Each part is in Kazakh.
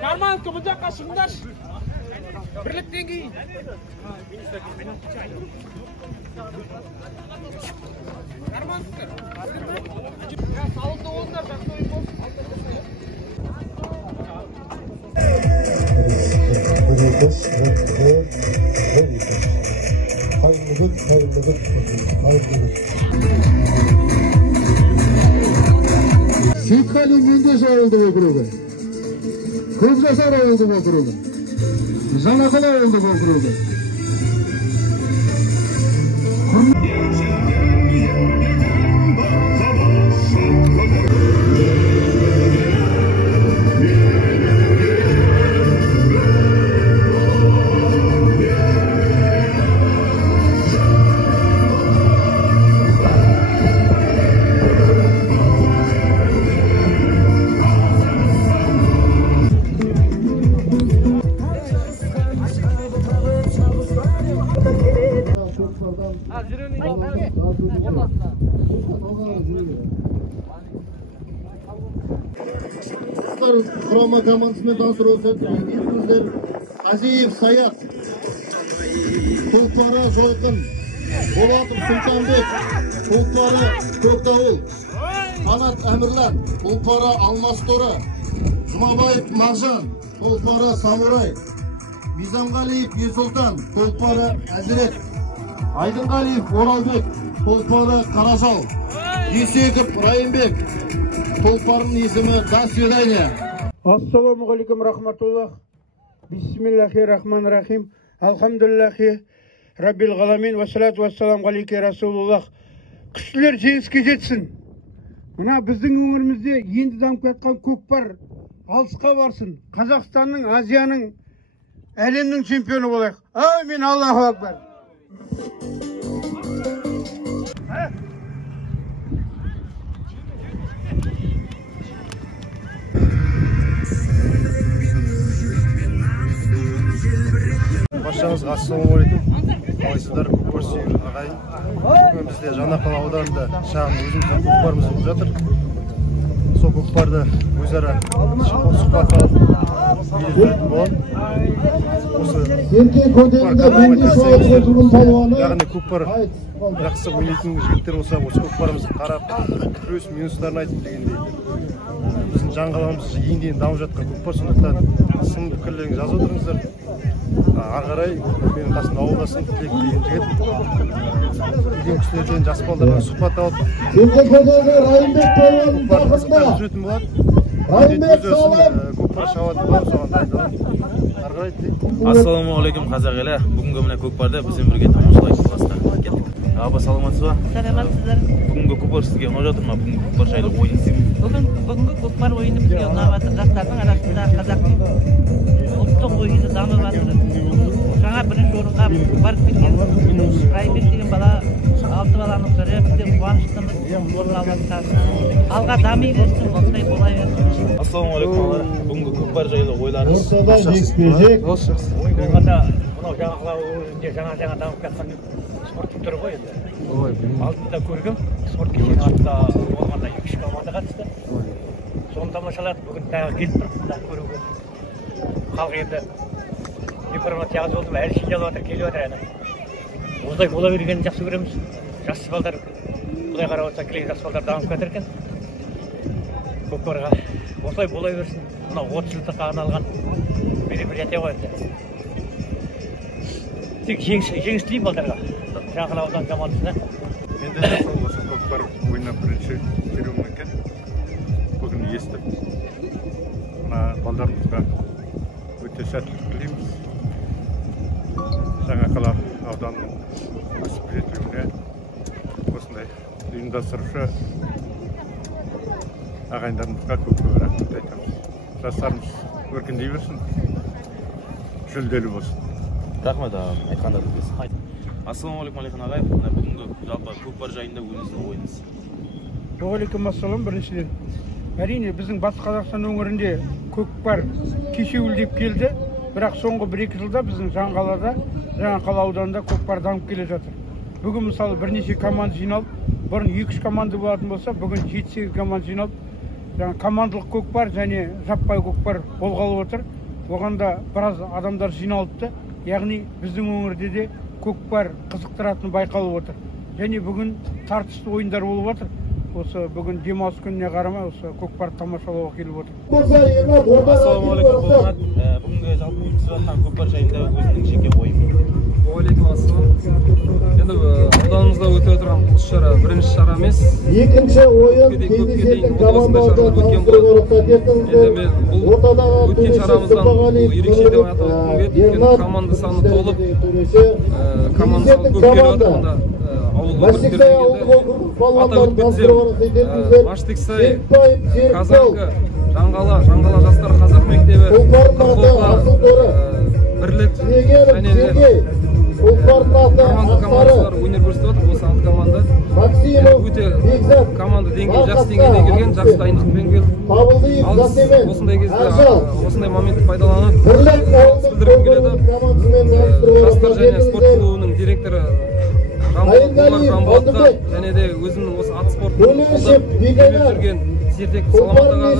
Karman kımıcak kaşındaş. Birlik dengi. Karman sıkır. Ya sağlıklı olunlar. Sütkanın gündüz oldu bu grubu. Kızgasar oldu bu grubu. Zanakala oldu bu grubu. Kurama komandasымен таныстырылсын. Ертіңіздер Азиев Саят, Толпары Жойқын, Болатов Сұлтанбек, Толпары Көктауыл, Қанат Әмірлан, Толпары Алмасторы, Жұмабаев Маржан, Толпары Самурай, Бизамғалиев Ерсұлтан, Толпары Әзірет, Айдынғалиев Оралбек, Толпары Қаражал, Дүйсеков Райымбек, Толпарының есімі «До свидания». Ассаламу алейкум рахматуллах. Бисмиллахир-рахманир-рахим. Алхамдулиллахи Раббил ғаламин. Вассалату вассалам алейке Расулуллах. Күштілер жеңіске жетсін. Мына біздің өңірімізде енді дамып жатқан көкпар алысқа барсын. Қазақстанның, Азияның, әлемнің чемпионы болайық. Амин, Аллаху акбар. Баршаңызға ассалаумағалейкум. Қалайсыздар, көкпар сүйер ағайын. Бүгін бізде Жаңақала ауданында шағын өзіміздің көкпарымыз болып жатыр. Сол көкпарды өзара сұхбат алып үйлестіретін боламын. Осы яғни көкпар жақсы ойнайтын жігіттер болса, осы көкпарымызды қарап, өз минустарын айтып дегендей. Біздің жаңғаламыз ең дамып жатқан көкпар, сондықтан сын пікірлеріңізді жазып отырыңыздар. Ағарай, менің қасымда ауылдасын, Тілек деген жігіт. Үлкен кісілерден жас балалардан сұхбат алып, көкпарды жүретін болады. Өз өсін көкпар шабатын болады, соған дайындалып. Ағарай, Тілек. Ассаламағалейкум қазақ елі. Бүгінгі мына көкпарды бізбен бірге тамашалайтын боласыздар. Кеттік. Апа, саламатсыз ба? Саламатсыздар. Бүгінгі көкпар сізге ұнап жатыр ма? Бүгінгі көкпар жайлы ойыңыз не? Бүгінгі көкпар ойыны бізге ұнап жатыр. Жастардың арасында қазақтың ұлттық ойыны дамып жатыр. Жаңа бірінші орынға барып кеткен Райымбек деген бала, 6 баланың бірі, бізде қуаныштымыз, орын алып жатқан. Алға дами берсін, осылай бола берсін. Ассаламағалейкум алар. Бүгінгі көкпар жайлы ойларыңыз? Жақсы. Ойында мынау Жаңақала өңірінде жаңа дамып жатқан спорттың түрі ғой енді. Алдында көргім, спорт кешенінің атында болғанда 2-3 команда қатысты. Соны тамашалады, бүгін тағы келіп тұрмыз көруге. Халық енді информация аз болды ма, әлі жиналып жатыр, келіп жатыр әні. Осылай бола бергенін жақсы көреміз. Жас балдар, бұлай қарап отырса, келген жас балдар дамып жатыр екен. Көкпарға осылай бола берсін. Мынау 30 жылдыққа арналған мероприятие ғой енді. Тек жеңіс тілеймін балдарға. Жаңақала аудан командасына. Менде де сол осы көкпар ойына бірінші келуім екен. Бүгін естіп, мына балдарымызға өте сәттілік тілейміз. Жаңақала ауданының өсіп жетілуіне осындай ұйымдастырушы ағайындарымызға көп рахмет айтамыз. Жастарымыз өркендей берсін, жүлделі болсын. Рахмет айтқандарыңыз. Ассаламағалейкум Алихан ағай. Бүгінгі жалпы көкпар жайында өзіңіздің ойыңыз? Уағалейкум ассалам. Біріншіден, әрине біздің Батыс Қазақстан өңірінде көкпар кешеуілдеп келді, бірақ соңғы 1-2 жылда біздің Жаңақала ауданында көкпар дамып келе жатыр. Бүгін мысалы бірнеше команда жиналып, бұрын 2-3 команда болатын болса, бүгін 7-8 команда жиналып, командалық көкпар және жаппай көкпар болғалы отыр. Оғанда біраз адамдар жиналыпты. Яғни біздің өңірде де көкпар қызықтыратын байқалып отыр. Және бүгін тартысты ойындар болып отыр. Осы бүгін демалыс күніне қарамай осы көкпар тамашалауға келіп отыр. Ассалаумағалейкум Болмат. Бүгінгі жалпы өткізіп жатқан көкпар жайында өзінің жеке ойың. Уағалейкумассалам. Енді ауданымызда өтіп отырған бұл шара бірінші шара емес. Екінші ойын кездесетін командаларды таныстыруға рұқсат етіңіздер. Ортадағы төреші ерекше команда саны толып, команда саны көп келіп отыр. Онда Маштексай ауылдық округінің балуандарын таныстыруға рұқсат етіңіздер. Маштексай, Казанка, Жаңғала жастар қазақ мектебі, Бірлік, және командалар өнер көрсетіп отыр. Осы 6 команда өте команда деңгейі жақсы деңгейде келген, жақсы дайындықпен келді. Ал осындай кезде осындай моментті пайдаланып білдіргім келеді. Жастар және спорт клубының директоры Жамболатқа және де өзімнің осы ат спортын қолдап жүрген Сертек Саламат ағаға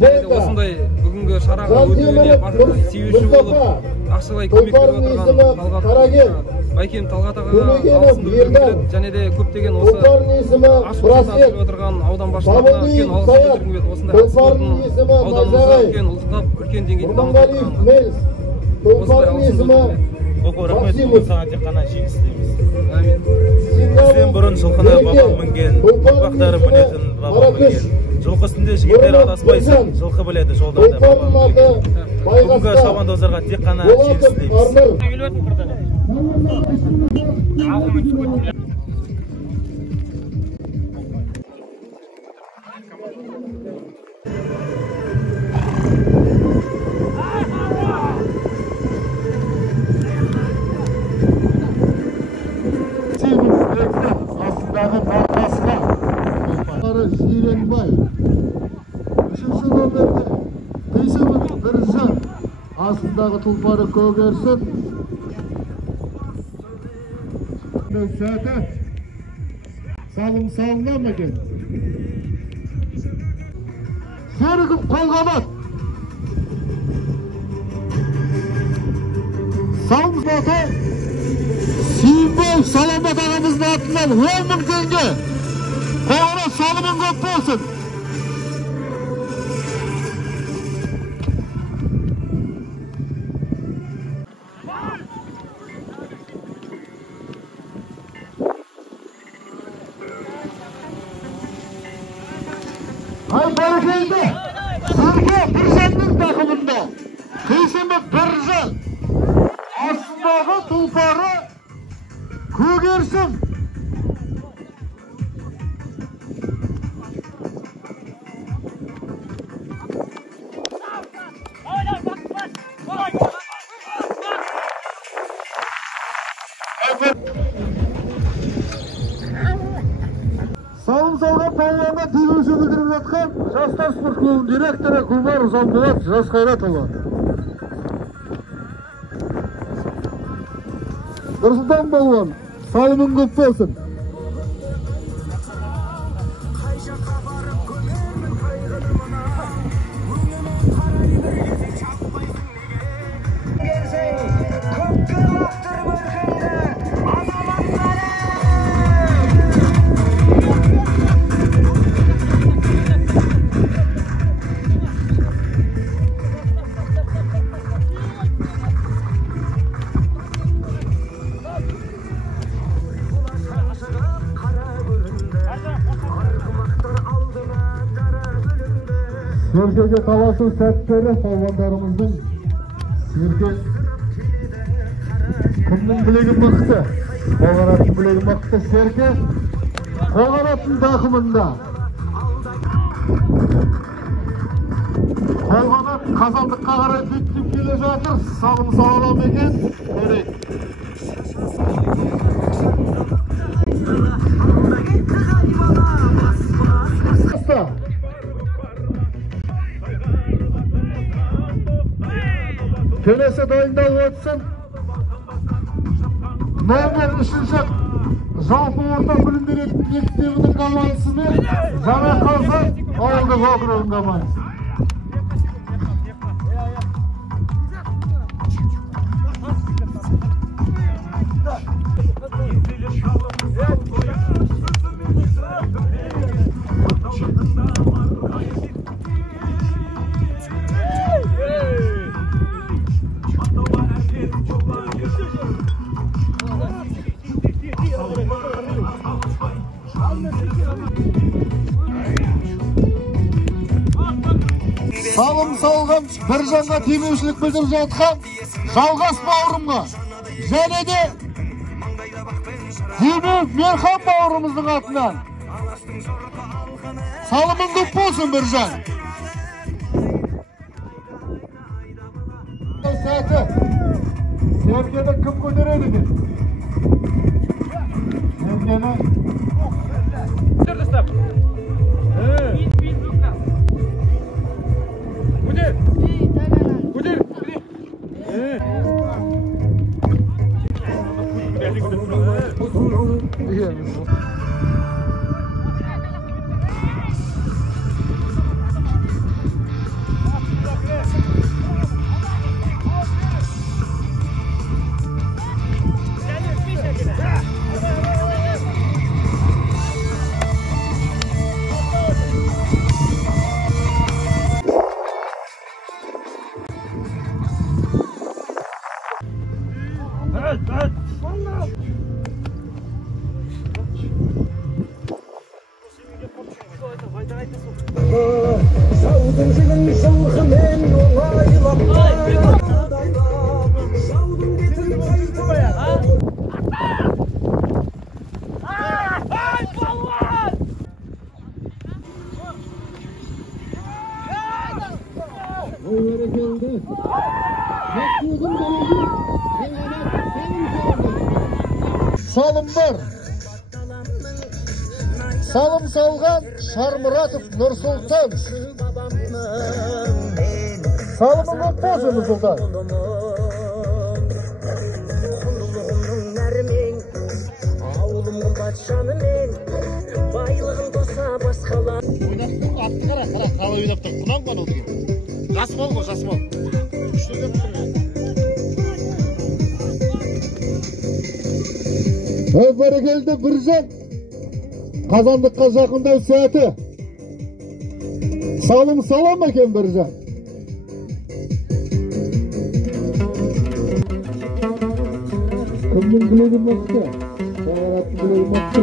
және де осындай бүгінгі шараға өтуіне себепші болып ақшалай көмек беріп отырған Байкем Талғат ағаға алғысымды білдіргім келеді. Және де көптеген осы ашық келіп отырған аудан басшыларына үлкен алғысымды білдіргім келеді. Осындай ат спортын ауданымызда үлкен ұлықтап, үлкен деңгейде дамытып отырған осындай алғысымды білдіргім. Рахмет, бүгін саған тек қана жеңіс тілейміз. Бізден бұрын жылқыны бабам мінген, ұрпақтары мінетін бабам мінген. Жылқы үстінде жігіттер адаспайсың, жылқы біледі жолдарды бабам мінген. Бүгінгі шабандозарға тек қана жеңіс тілейміз. Жиренбай. Үшінші номерде Қисымов Біржан. Астындағы тұлпары Көгерсін. Сәті салына ма екен? Серігім Қолғанат. Салымыз баты Сүйінбай Саламат ағамыздың атынан 10.000 теңге. Қолғанат салымын көп болсын. Ay barakeldi. Serke Birjanның takımında. Қисымов Біржан. Астындағы тұлпары Көгерсін. Салым салған палуанға тегеуші білдіріп жатқан жастар спорт клубының директоры Гумар Жамболат Жасқайратұлы. Нұрсұлтан палуан, салымың көп болсын. Серкеге таласу сәттері палуандарымыздың Серке кімнің білегі мықты? Қолғанаттың білегі мықты Серке Қолғанаттың тақымында. Қолғанат Қазандыққа қарай беттіп келе жатыр. Салым салалам екен. Көрейік. Келесі дайындалып өтсін. Номер 3-ші жалпы орта білім беретін мектебінің командасымен Жаңа Қазан Ауылдық округінің командасы. Салым салған бір жанға темеушілік білдіріп жатқан Жалғас бауырымға және де Демеу Мерхан бауырымыздың атынан салымың көп болсын Біржан. Сәті Серкені кім көтереді екен? Серкені салым бар. Салым салған Шармұратов Нұрсұлтан. Салымың көп болсын Нұрсұлтан. Ойнақтың атты қара, қалай ойнап тұр. Құнан қана ол деген. Жас мал ғой, жас мал. Бәрекелді Біржан қазандыққа жақындау сәті. Салым салам екен Біржан. Кімнің білегі мықты? Сағараттың білегі мықты.